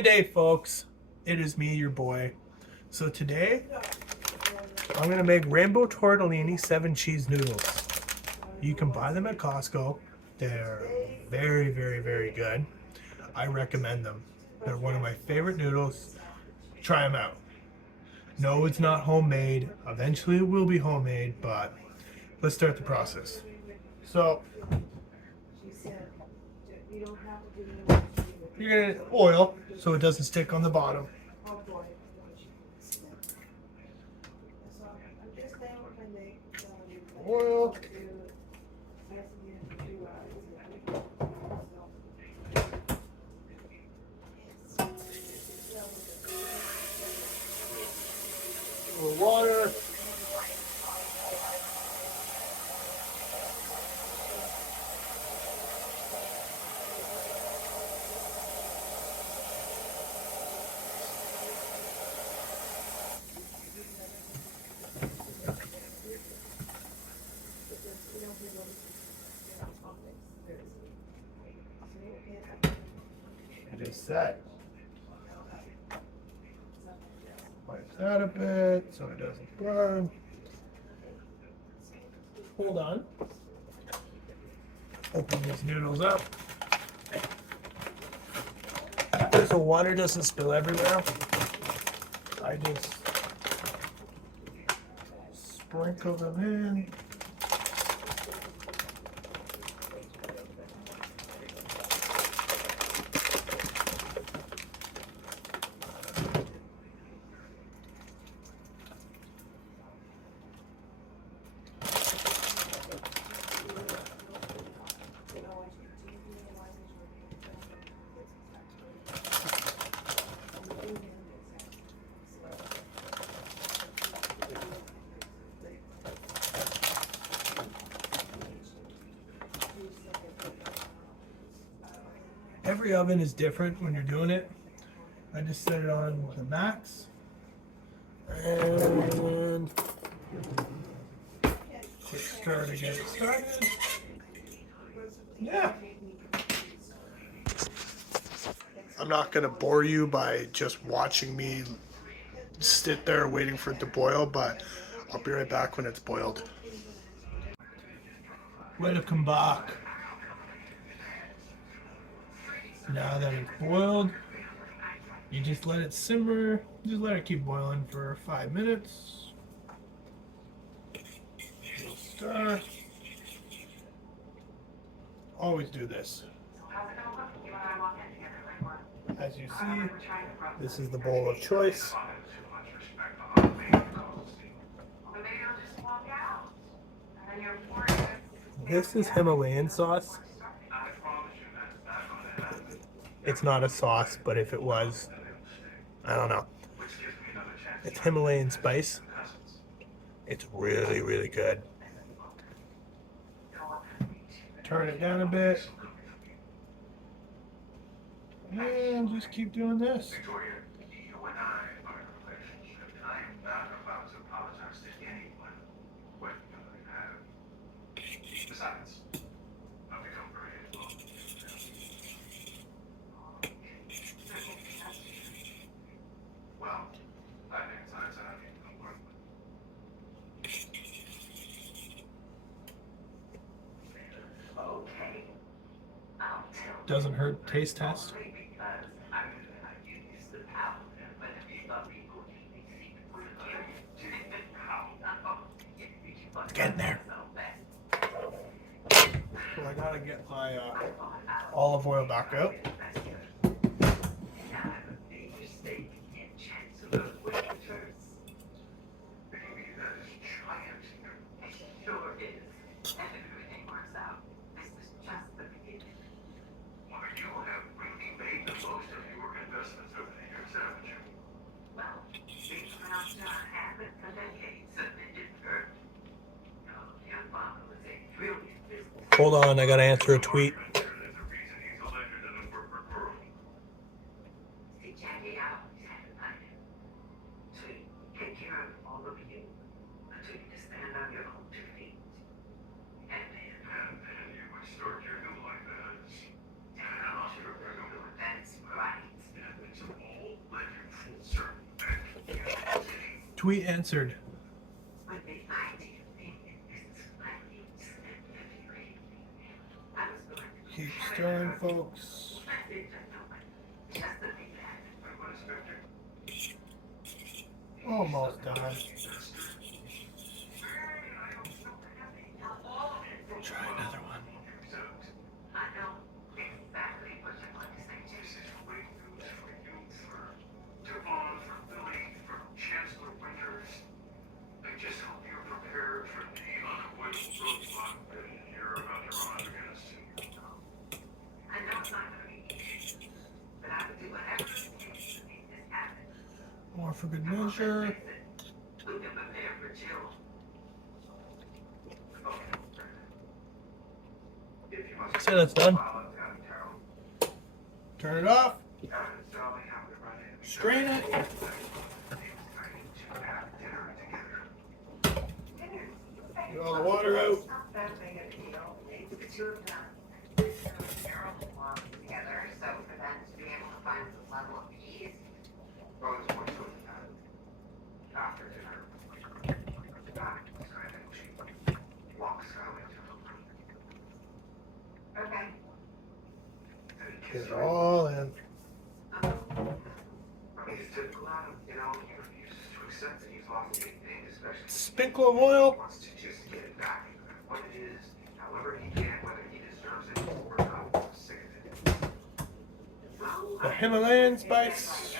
Good day, folks. It is me, your boy. So today, I'm going to make rainbow tortellini 7-cheese noodles. You can buy them at Costco. They're very, very, very good. I recommend them. They're one of my favorite noodles. Try them out. No, it's not homemade. Eventually it will be homemade, but let's start the process. So, you're going to oil so it doesn't stick on the bottom. Oil. A little water. It is set. Wipe that a bit so it doesn't burn. Hold on. Open these noodles up. So water doesn't spill everywhere. I just sprinkle them in. Every oven is different when you're doing it. I just set it on the max. And quick stir to get it started. Yeah. I'm not going to bore you by just watching me sit there waiting for it to boil, but I'll be right back when it's boiled. Welcome back. Now that it's boiled, you just let it simmer. Just let it keep boiling for 5 minutes. Stir. Always do this. As you see, this is the bowl of choice. This is Himalayan sauce. It's not a sauce, but if it was, I don't know. It's Himalayan spice. It's really, really good. Turn it down a bit. And just keep doing this. Doesn't hurt taste test. It's getting there. So I gotta get my olive oil back out. Hold on, I gotta answer a tweet. Tweet answered. Keep stirring, folks. Almost done. Try another one. More for good measure. Say that's done. Turn it off. Strain it. Get all the water out. Get it all in. Sprinkle of oil. The Himalayan spice.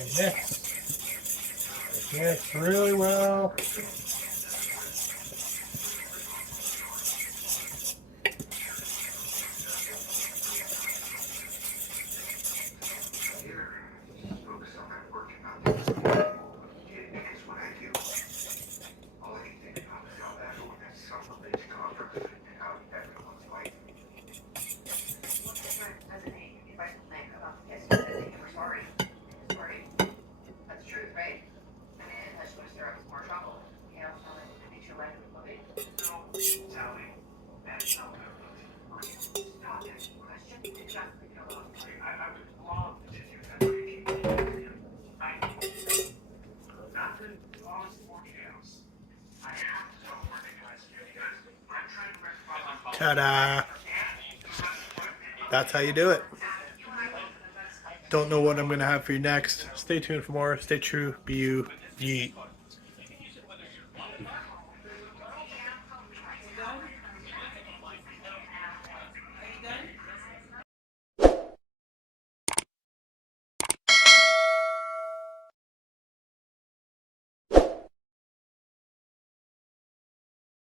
And mix really well. Ta-da! That's how you do it. Don't know what I'm going to have for you next. Stay tuned for more. Stay true. Be you. Yeet.